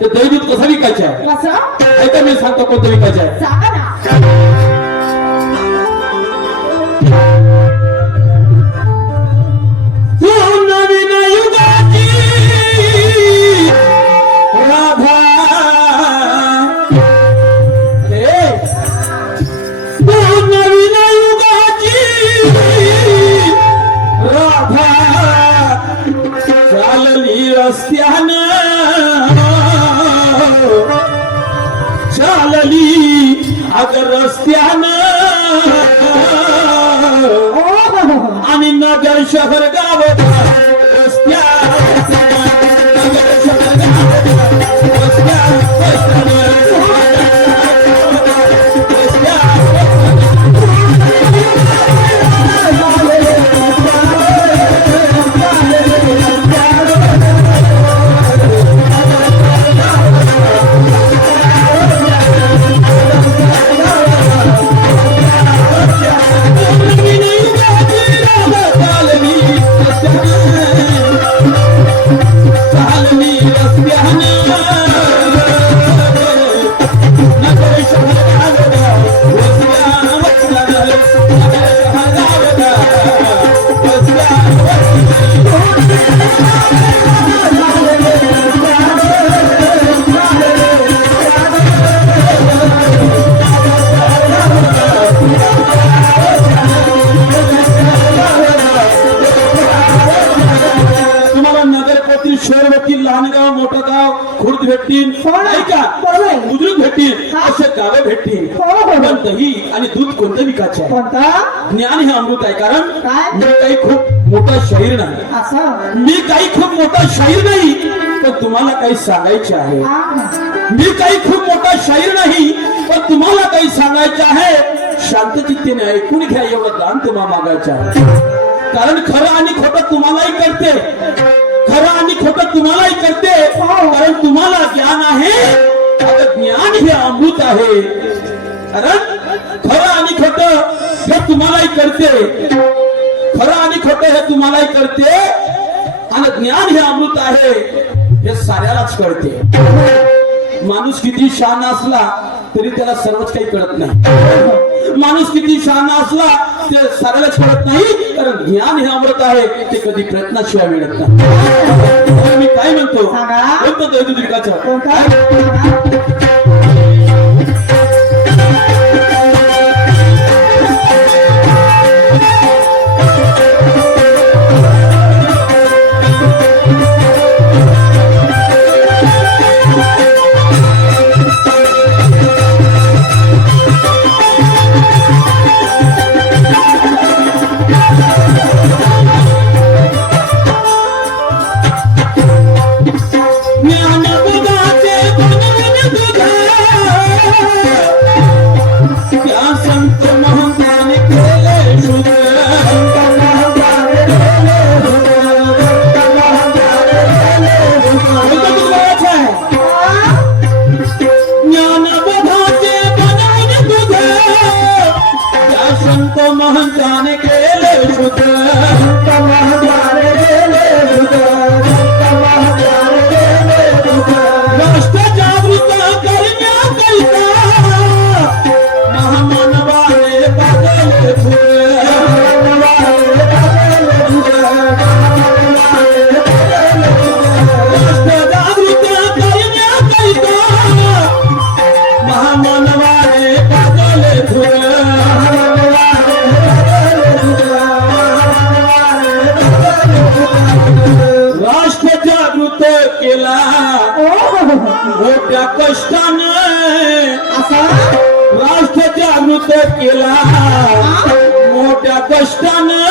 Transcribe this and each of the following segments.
ते दही दूध कसं विकायचं आहे? कसं ऐका मी सांगतो कोणतं विकायचं आहे. सांगा ना. तू नवीन युगाची राधा रे, तू नवीन युगाची राधा चालली रस्त्यानं, चालली अग रस्त्यानं आणि नगर शहर गाव रस्त्या, नगर शहर गाव रस्त्या, लहानगाव मोठं गाव खुर्द भेटतील नाही का, बुद्रुक भेटतील, असे गावं भेटतील. पण दही आणि दूध कोणतं विकायचं आहे? ज्ञान हे अमृत आहे. कारण मी काही खूप मोठा शाहीर नाही, मी काही खूप मोठा शाहीर नाही, पण तुम्हाला काही सांगायचे आहे. मी काही खूप मोठा शाहीर नाही, पण तुम्हाला काही सांगायचं आहे. शांत चित्तेने ऐकून घ्या, एवढं दान तुम्हाला मागायचं आहे. कारण खरं आणि खोटं तुम्हालाही करते, खरं आणि खोटं तुम्हालाही करते. कारण तुम्हाला ज्ञान आहे, आता ज्ञान हे अमृत आहे. कारण खरं आणि खोटं हे तुम्हालाही करते, खरं आणि खोटं हे तुम्हालाही करते, आणि ज्ञान हे अमृत आहे हे साऱ्यालाच कळते. माणूस किती शहाणा असला तरी त्याला सर्वच काही कळत नाही. माणूस किती शहाणा असला ते साऱ्यालाच कळत नाही. कारण ज्ञान हे अमृत आहे, ते कधी प्रयत्नाशिवाय मिळत नाही. मी काय म्हणतो, कोणतं दही दूध विकायचं? महंताने केले शुद्ध, राष्ट्र जागृत करण्याकरिता महामानवाने बदलले फुले. राष्ट्र जागृत करण्याकरिता महामानवाने बदलले फुले. राष्ट्र जागृत केला मोठ्या कष्टाने, राष्ट्र जागृत केला मोठ्या कष्टाने.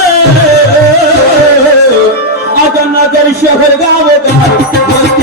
आता नगर शहर गाव गाव